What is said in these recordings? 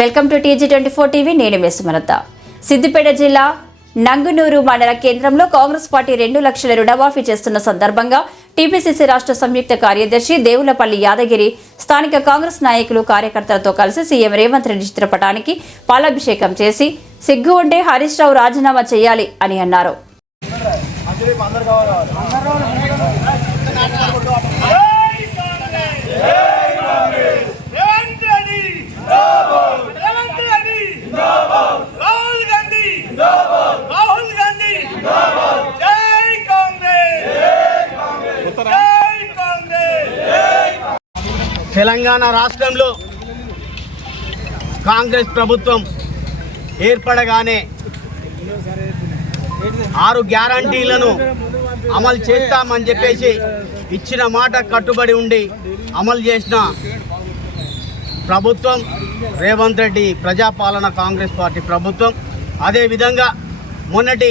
Welcome to TG24 TV. నేను మీ సుమలత. సిద్దిపేట జిల్లా నంగునూరు మండల కేంద్రంలో కాంగ్రెస్ పార్టీ 2 లక్షల రుణమాఫీ చేస్తున్న సందర్భంగా టీపీసీసీ రాష్ట్ర సంయుక్త కార్యదర్శి దేవులపల్లి యాదగిరి స్థానిక కాంగ్రెస్ నాయకులు కార్యకర్తలతో కలిసి సీఎం రేవంత్ రెడ్డి చిత్రపటానికి పాలాభిషేకం చేసి సిగ్గు ఉంటే హరీష్ రావు రాజీనామా చేయాలి అని అన్నారు. తెలంగాణ రాష్ట్రంలో కాంగ్రెస్ ప్రభుత్వం ఏర్పడగానే 6 గ్యారంటీలను అమలు చేస్తామని చెప్పేసి ఇచ్చిన మాట కట్టుబడి ఉండి అమలు చేసిన ప్రభుత్వం రేవంత్ రెడ్డి ప్రజాపాలన కాంగ్రెస్ పార్టీ ప్రభుత్వం. అదేవిధంగా మొన్నటి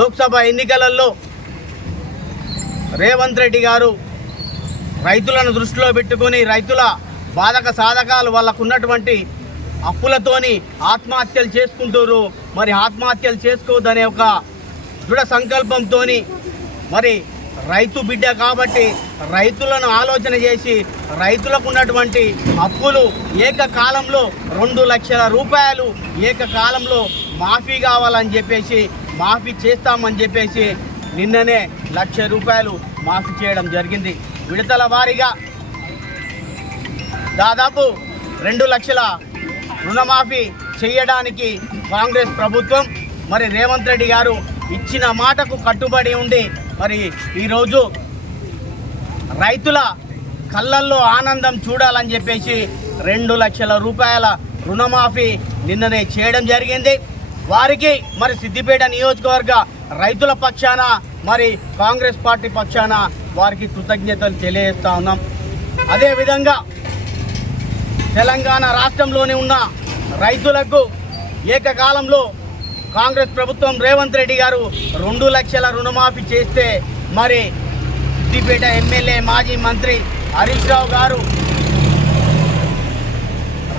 లోక్సభ ఎన్నికలలో రేవంత్ రెడ్డి గారు రైతులను దృష్టిలో పెట్టుకొని రైతుల బాధక సాధకాలు వాళ్ళకు ఉన్నటువంటి అప్పులతోని ఆత్మహత్యలు చేసుకుంటారు. మరి ఆత్మహత్యలు చేసుకోవద్దనే ఒక దృఢ సంకల్పంతో మరి రైతు బిడ్డ కాబట్టి రైతులను ఆలోచన చేసి రైతులకు ఉన్నటువంటి అప్పులు ఏకకాలంలో 2 లక్షల రూపాయలు ఏకకాలంలో మాఫీ కావాలని చెప్పేసి మాఫీ చేస్తామని చెప్పేసి నిన్ననే 1 లక్ష రూపాయలు మాఫీ చేయడం జరిగింది. విడతల వారీగా దాదాపు 2 లక్షల రుణమాఫీ చేయడానికి కాంగ్రెస్ ప్రభుత్వం మరి రేవంత్ రెడ్డి గారు ఇచ్చిన మాటకు కట్టుబడి ఉండి మరి ఈరోజు రైతుల కళ్ళల్లో ఆనందం చూడాలని చెప్పేసి 2 లక్షల రూపాయల రుణమాఫీ నిన్ననే చేయడం జరిగింది. వారికి మరి సిద్దిపేట నియోజకవర్గ రైతుల పక్షాన మరి కాంగ్రెస్ పార్టీ పక్షాన వారికి కృతజ్ఞతలు తెలియజేస్తా ఉన్నాం. అదేవిధంగా తెలంగాణ రాష్ట్రంలోని ఉన్న రైతులకు ఏకకాలంలో కాంగ్రెస్ ప్రభుత్వం రేవంత్ రెడ్డి గారు 2 లక్షల రుణమాఫీ చేస్తే మరి సిద్దిపేట ఎమ్మెల్యే మాజీ మంత్రి హరీష్ రావు గారు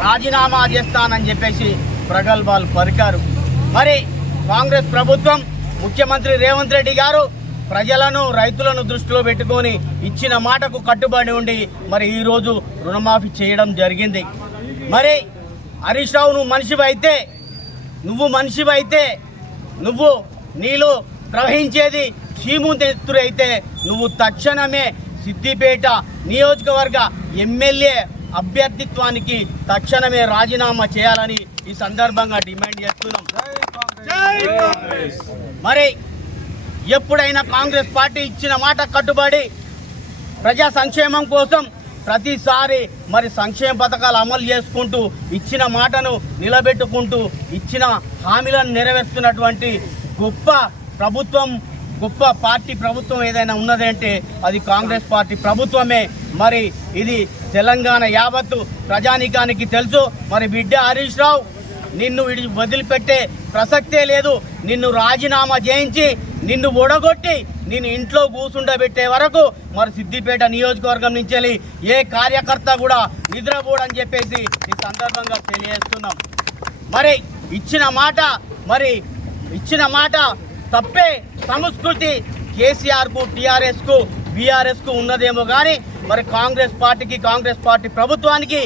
రాజీనామా చేస్తానని చెప్పేసి ప్రగల్భాలు పలికారు. మరి కాంగ్రెస్ ప్రభుత్వం ముఖ్యమంత్రి రేవంత్ రెడ్డి గారు ప్రజలను రైతులను దృష్టిలో పెట్టుకొని ఇచ్చిన మాటకు కట్టుబడి ఉండి మరి ఈరోజు రుణమాఫీ చేయడం జరిగింది. మరి హరీష్ రావు నువ్వు మనిషివైతే నువ్వు నీలో ప్రవహించేది చీముతెత్తురు అయితే నువ్వు తక్షణమే సిద్దిపేట నియోజకవర్గ ఎమ్మెల్యే అభ్యర్థిత్వానికి తక్షణమే రాజీనామా చేయాలని ఈ సందర్భంగా డిమాండ్ చేస్తున్నాం. మరి ఎప్పుడైనా కాంగ్రెస్ పార్టీ ఇచ్చిన మాట కట్టుబడి ప్రజా సంక్షేమం కోసం ప్రతిసారి మరి సంక్షేమ పథకాలు అమలు చేసుకుంటూ ఇచ్చిన మాటను నిలబెట్టుకుంటూ ఇచ్చిన హామీలను నెరవేరుస్తున్నటువంటి గొప్ప పార్టీ ప్రభుత్వం ఏదైనా ఉన్నదంటే అది కాంగ్రెస్ పార్టీ ప్రభుత్వమే. మరి ఇది తెలంగాణ యావత్తు ప్రజానీకానికి తెలుసు. మరి బిడ్డ హరీష్ రావు నిన్ను వదిలిపెట్టే ప్రసక్తే లేదు. నిన్ను రాజీనామా చేయించి నిన్ను ఒడగొట్టి నిన్ను ఇంట్లో కూసుండబెట్టే వరకు మరి సిద్దిపేట నియోజకవర్గం నుంచి ఏ కార్యకర్త కూడా నిద్రపోడని చెప్పేసి ఈ సందర్భంగా తెలియజేస్తున్నాం. మరి ఇచ్చిన మాట తప్పే సంస్కృతి కేసీఆర్కు టీఆర్ఎస్కు బీఆర్ఎస్కు ఉన్నదేమో కానీ మరి కాంగ్రెస్ పార్టీ ప్రభుత్వానికి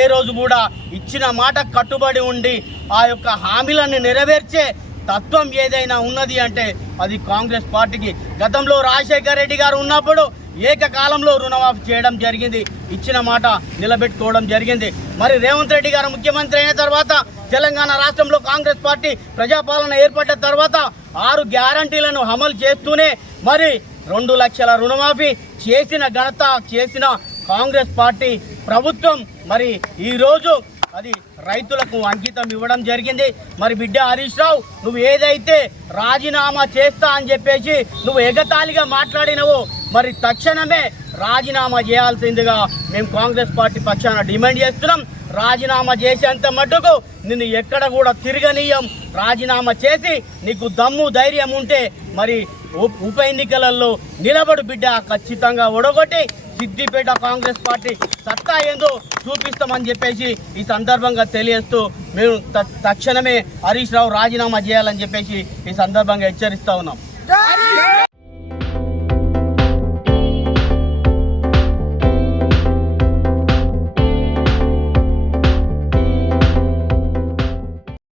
ఏ రోజు కూడా ఇచ్చిన మాట కట్టుబడి ఉండి ఆ యొక్క హామీలను నెరవేర్చే తత్వం ఏదైనా ఉన్నది అంటే అది కాంగ్రెస్ పార్టీకి. గతంలో రాజశేఖర్ రెడ్డి గారు ఉన్నప్పుడు ఏకకాలంలో రుణమాఫీ చేయడం జరిగింది, ఇచ్చిన మాట నిలబెట్టుకోవడం జరిగింది. మరి రేవంత్ రెడ్డి గారు ముఖ్యమంత్రి అయిన తర్వాత తెలంగాణ రాష్ట్రంలో కాంగ్రెస్ పార్టీ ప్రజాపాలన ఏర్పడ్డ తర్వాత 6 గ్యారంటీలను అమలు చేస్తూనే మరి 2 లక్షల రుణమాఫీ చేసిన ఘనత చేసిన కాంగ్రెస్ పార్టీ ప్రభుత్వం. మరి ఈరోజు అది రైతులకు అంకితం ఇవ్వడం జరిగింది. మరి బిడ్డ హరీష్ రావు నువ్వు ఏదైతే రాజీనామా చేస్తా అని చెప్పేసి నువ్వు ఎగతాళిగా మాట్లాడినవో మరి తక్షణమే రాజీనామా చేయాల్సిందిగా మేము కాంగ్రెస్ పార్టీ పక్షాన డిమాండ్ చేస్తున్నాం. రాజీనామా చేసేంత మట్టుకు నిన్ను ఎక్కడ కూడా తిరగనీయం. రాజీనామా చేసి నీకు దమ్ము ధైర్యం ఉంటే మరి ఉప ఎన్నికలలో నిలబడు బిడ్డ. ఖచ్చితంగా ఓడగొట్టి సిద్దిపేట కాంగ్రెస్ పార్టీ సత్తా ఏందో చూపిస్తామని చెప్పేసి ఈ సందర్భంగా తెలియజేస్తూ మేము తక్షణమే హరీష్ రావు రాజీనామా చేయాలని చెప్పేసి ఈ సందర్భంగా హెచ్చరిస్తూ ఉన్నాం.